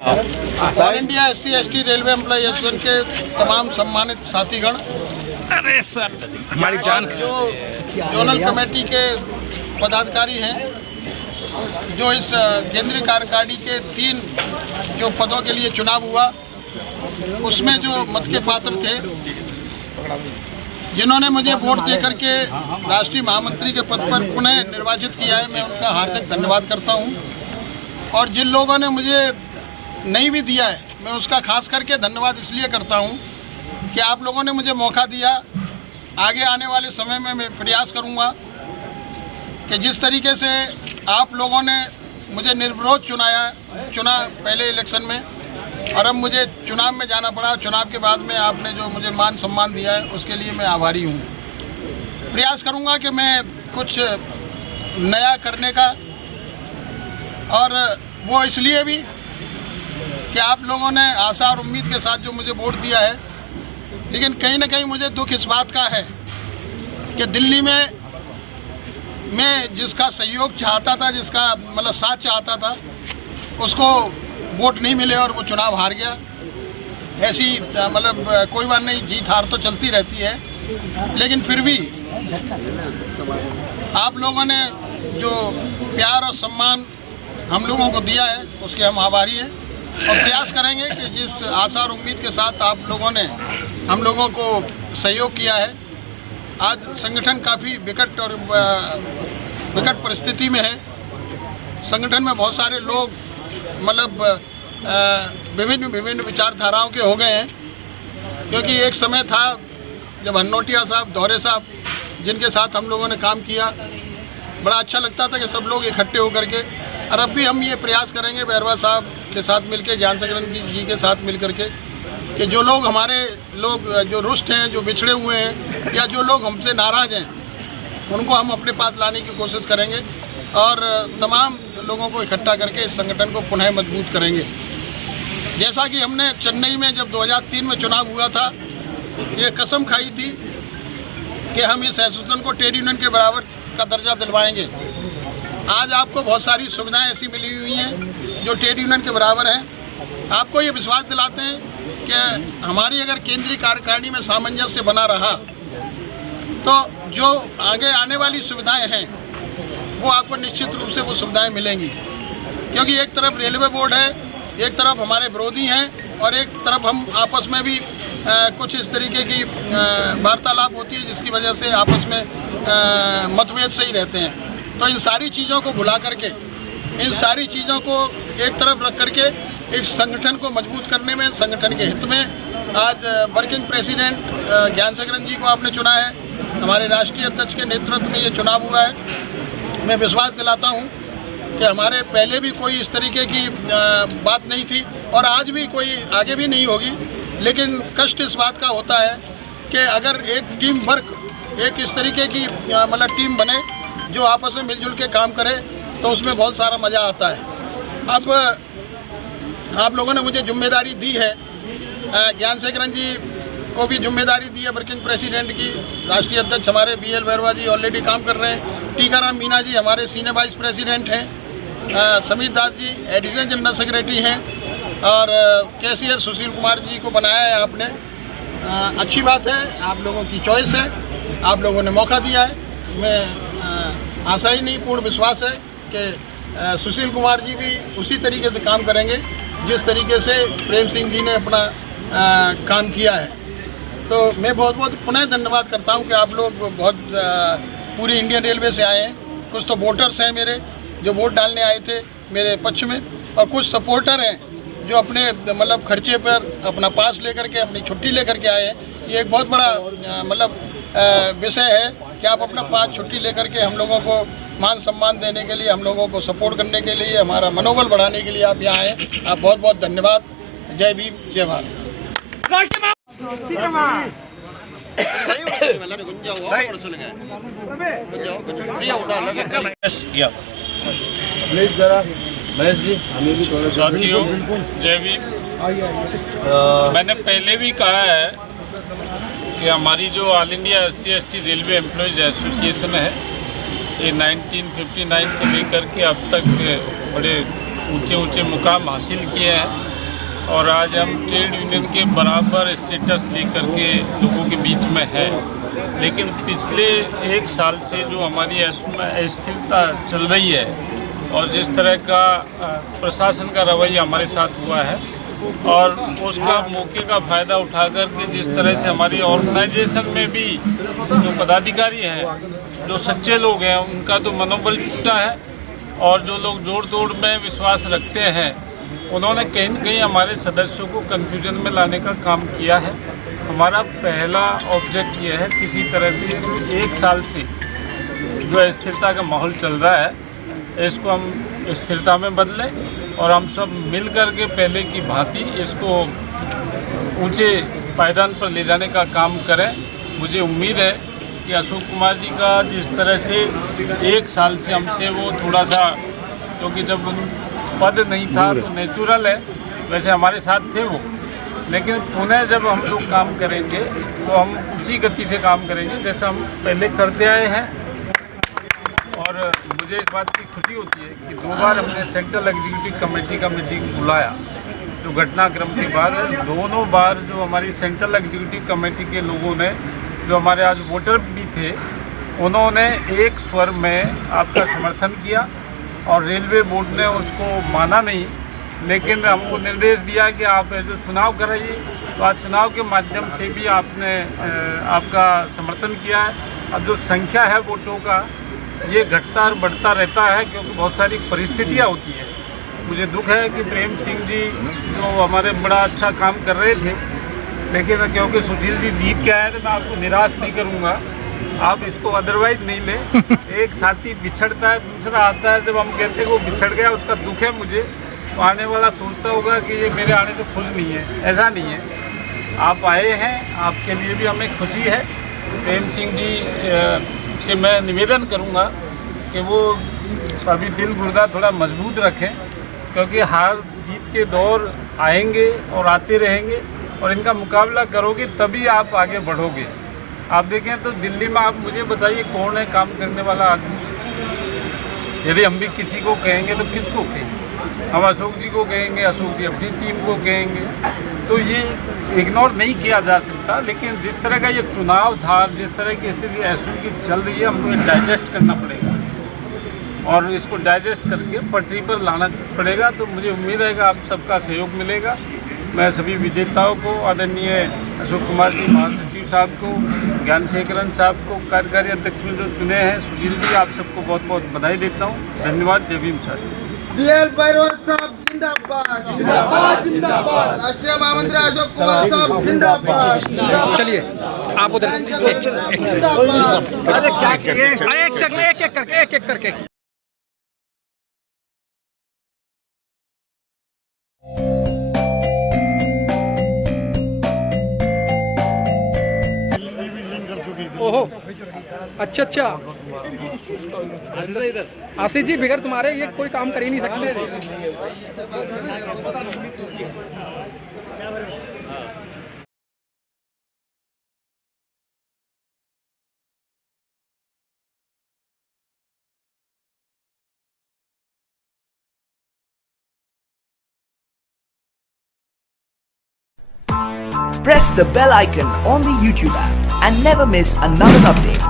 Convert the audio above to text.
All India SC/ST railway employ association के तमाम सम्मानित साथीगण, अरे सर हमारी जान जो जोनल कमेटी के पदाधिकारी हैं, जो इस केंद्रीय कार्यकारिणी के 3 जो पदों के लिए चुनाव हुआ उसमें जो मत के पात्र थे, जिन्होंने मुझे वोट देकर के राष्ट्रीय महामंत्री के पद पर पुनः निर्वाचित किया है, मैं उनका हार्दिक धन्यवाद करता हूं। और जिन लोगों ने मुझे नहीं भी दिया है, मैं उसका खास करके धन्यवाद इसलिए करता हूं कि आप लोगों ने मुझे मौका दिया। आगे आने वाले समय में मैं प्रयास करूंगा कि जिस तरीके से आप लोगों ने मुझे निर्विरोध चुना पहले इलेक्शन में, और अब मुझे चुनाव में जाना पड़ा, चुनाव के बाद में आपने जो मुझे मान सम्मान दिया है उसके लिए मैं आभारी हूँ। प्रयास करूँगा कि मैं कुछ नया करने का, और वो इसलिए भी कि आप लोगों ने आशा और उम्मीद के साथ जो मुझे वोट दिया है, लेकिन कहीं ना कहीं मुझे दुख इस बात का है कि दिल्ली में मैं जिसका सहयोग चाहता था, जिसका मतलब साथ चाहता था, उसको वोट नहीं मिले और वो चुनाव हार गया। ऐसी मतलब कोई बात नहीं, जीत हार तो चलती रहती है, लेकिन फिर भी आप लोगों ने जो प्यार और सम्मान हम लोगों को दिया है उसके हम आभारी हैं, और प्रयास करेंगे कि जिस आशा और उम्मीद के साथ आप लोगों ने हम लोगों को सहयोग किया है। आज संगठन काफ़ी विकट परिस्थिति में है। संगठन में बहुत सारे लोग मतलब विभिन्न विचारधाराओं के हो गए हैं, क्योंकि एक समय था जब हन्नोटिया साहब, दौरे साहब, जिनके साथ हम लोगों ने काम किया, बड़ा अच्छा लगता था कि सब लोग इकट्ठे होकर के, और अब भी हम ये प्रयास करेंगे बैरवा साहब के साथ मिलकर, ज्ञान सेकरन जी के साथ मिलकर के, कि जो लोग हमारे लोग जो रुष्ट हैं, जो बिछड़े हुए हैं, या जो लोग हमसे नाराज़ हैं, उनको हम अपने पास लाने की कोशिश करेंगे और तमाम लोगों को इकट्ठा करके इस संगठन को पुनः मजबूत करेंगे। जैसा कि हमने चेन्नई में जब 2003 में चुनाव हुआ था, ये कसम खाई थी कि हम इस एसोसिएशन को ट्रेड यूनियन के बराबर का दर्जा दिलवाएंगे। आज आपको बहुत सारी सुविधाएं ऐसी मिली हुई हैं जो ट्रेड यूनियन के बराबर हैं। आपको ये विश्वास दिलाते हैं कि हमारी अगर केंद्रीय कार्यकारिणी में सामंजस्य बना रहा तो जो आगे आने वाली सुविधाएं हैं वो आपको निश्चित रूप से वो सुविधाएं मिलेंगी, क्योंकि एक तरफ रेलवे बोर्ड है, एक तरफ हमारे विरोधी हैं, और एक तरफ हम आपस में भी कुछ इस तरीके की वार्तालाप होती है जिसकी वजह से आपस में मतभेद सही रहते हैं। तो इन सारी चीज़ों को भुला करके, इन सारी चीज़ों को एक तरफ रख करके इस संगठन को मजबूत करने में, संगठन के हित में आज वर्किंग प्रेसिडेंट ज्ञान सेकरन जी को आपने चुना है। हमारे राष्ट्रीय अध्यक्ष के नेतृत्व में ये चुनाव हुआ है। मैं विश्वास दिलाता हूँ कि हमारे पहले भी कोई इस तरीके की बात नहीं थी, और आज भी कोई आगे भी नहीं होगी, लेकिन कष्ट इस बात का होता है कि अगर एक टीम वर्क, एक इस तरीके की मतलब टीम बने जो आपस में मिलजुल के काम करे, तो उसमें बहुत सारा मज़ा आता है। अब आप लोगों ने मुझे जिम्मेदारी दी है, ज्ञान सेकरन जी को भी जिम्मेदारी दी है वर्किंग प्रेसिडेंट की। राष्ट्रीय अध्यक्ष हमारे BL बैरवा जी ऑलरेडी काम कर रहे हैं। टीकाराम मीना जी हमारे सीनियर वाइस प्रेसिडेंट हैं। Sameer Das ji additional general secretary हैं, और कैशियर सुशील कुमार जी को बनाया है आपने। अच्छी बात है, आप लोगों की चॉइस है, आप लोगों ने मौका दिया है। मैं आशा ही नहीं, पूर्ण विश्वास है कि सुशील कुमार जी भी उसी तरीके से काम करेंगे जिस तरीके से प्रेम सिंह जी ने अपना काम किया है। तो मैं बहुत बहुत पुनः धन्यवाद करता हूं कि आप लोग बहुत पूरी इंडियन रेलवे से आए हैं। कुछ तो वोटर्स हैं मेरे जो वोट डालने आए थे मेरे पक्ष में, और कुछ सपोर्टर हैं जो अपने मतलब खर्चे पर अपना पास लेकर के, अपनी छुट्टी लेकर के आए हैं। ये एक बहुत बड़ा मतलब विषय है कि आप अपना पास छुट्टी लेकर के हम लोगों को मान सम्मान देने के लिए, हम लोगों को सपोर्ट करने के लिए, हमारा मनोबल बढ़ाने के लिए आप यहाँ आए। आप बहुत बहुत धन्यवाद। जय भीम, जय भारत। साथियों, जय भीम। मैंने पहले भी कहा है कि हमारी जो all India SC/ST railway employees association है, ये 1959 से लेकर के अब तक बड़े ऊंचे ऊंचे मुकाम हासिल किए हैं और आज हम ट्रेड यूनियन के बराबर स्टेटस लेकर के लोगों के बीच में है। लेकिन पिछले एक साल से जो हमारी अस्थिरता चल रही है और जिस तरह का प्रशासन का रवैया हमारे साथ हुआ है और उसका मौके का फ़ायदा उठाकर के जिस तरह से हमारी ऑर्गेनाइजेशन में भी जो पदाधिकारी हैं, जो सच्चे लोग हैं, उनका तो मनोबल टूटा है और जो लोग जोड़ तोड़ में विश्वास रखते हैं उन्होंने कहीं न कहीं हमारे सदस्यों को कन्फ्यूजन में लाने का काम किया है। हमारा पहला ऑब्जेक्ट ये है किसी तरह से एक साल से जो अस्थिरता का माहौल चल रहा है इसको हम स्थिरता में बदलें और हम सब मिल कर के पहले की भांति इसको ऊंचे पायदान पर ले जाने का काम करें। मुझे उम्मीद है कि अशोक कुमार जी का जिस तरह से एक साल से हमसे वो थोड़ा सा, क्योंकि जब पद नहीं था तो नेचुरल है, वैसे हमारे साथ थे वो, लेकिन पुनः जब हम लोग काम करेंगे तो हम उसी गति से काम करेंगे जैसा हम पहले करते आए हैं। और मुझे इस बात की खुशी होती है कि 2 बार हमने सेंट्रल एग्जीक्यूटिव कमेटी का मीटिंग बुलाया जो घटनाक्रम के बाद है। दोनों बार जो हमारी सेंट्रल एग्जीक्यूटिव कमेटी के लोगों ने, जो हमारे आज वोटर भी थे, उन्होंने एक स्वर में आपका समर्थन किया और रेलवे बोर्ड ने उसको माना नहीं, लेकिन हमको निर्देश दिया कि आप जो चुनाव कराइए। तो आज चुनाव के माध्यम से भी आपने आपका समर्थन किया है। अब जो संख्या है वोटों का ये घटता और बढ़ता रहता है क्योंकि बहुत सारी परिस्थितियाँ होती है। मुझे दुख है कि प्रेम सिंह जी जो हमारे बड़ा अच्छा काम कर रहे थे, लेकिन क्योंकि सुशील जी जीत के आए तो मैं आपको निराश नहीं करूँगा, आप इसको अदरवाइज नहीं लें। एक साथी बिछड़ता है, दूसरा आता है। जब हम कहते हैं वो बिछड़ गया उसका दुख है मुझे, तो आने वाला सोचता होगा कि ये मेरे आने से खुश नहीं है। ऐसा नहीं है, आप आए हैं, आपके लिए भी हमें खुशी है। प्रेम सिंह जी से मैं निवेदन करूंगा कि वो अभी दिल गुर्दा थोड़ा मजबूत रखें, क्योंकि हार जीत के दौर आएंगे और आते रहेंगे और इनका मुकाबला करोगे तभी आप आगे बढ़ोगे। आप देखें तो दिल्ली में आप मुझे बताइए कौन है काम करने वाला आदमी। यदि हम भी किसी को कहेंगे तो किसको कहेंगे? हम अशोक जी को कहेंगे, अशोक जी अपनी टीम को कहेंगे। तो ये इग्नोर नहीं किया जा सकता। लेकिन जिस तरह का ये चुनाव था, जिस तरह की स्थिति ऐसी की चल रही है, हमको डाइजेस्ट करना पड़ेगा और इसको डाइजेस्ट करके पटरी पर लाना पड़ेगा। तो मुझे उम्मीद है कि आप सबका सहयोग मिलेगा। मैं सभी विजेताओं को, आदरणीय अशोक कुमार जी महासचिव साहब को, ज्ञानशेखरन साहब को, कार्यकारी अध्यक्ष में जो चुने हैं, सुशील जी, आप सबको बहुत बहुत बधाई देता हूँ। धन्यवाद। जय भीम साथी। BL भैरव साहब जिंदाबाद, जिंदाबाद, जिंदाबाद। राष्ट्रीय महामंत्री अशोक कुमार साहब जिंदाबाद। चलिए आप उधर एक करके ओहो, अच्छा अच्छा। आशीष जी, बिगड़ तुम्हारे ये कोई काम कर ही नहीं सकते। Press the bell icon on the YouTube app and never miss another update.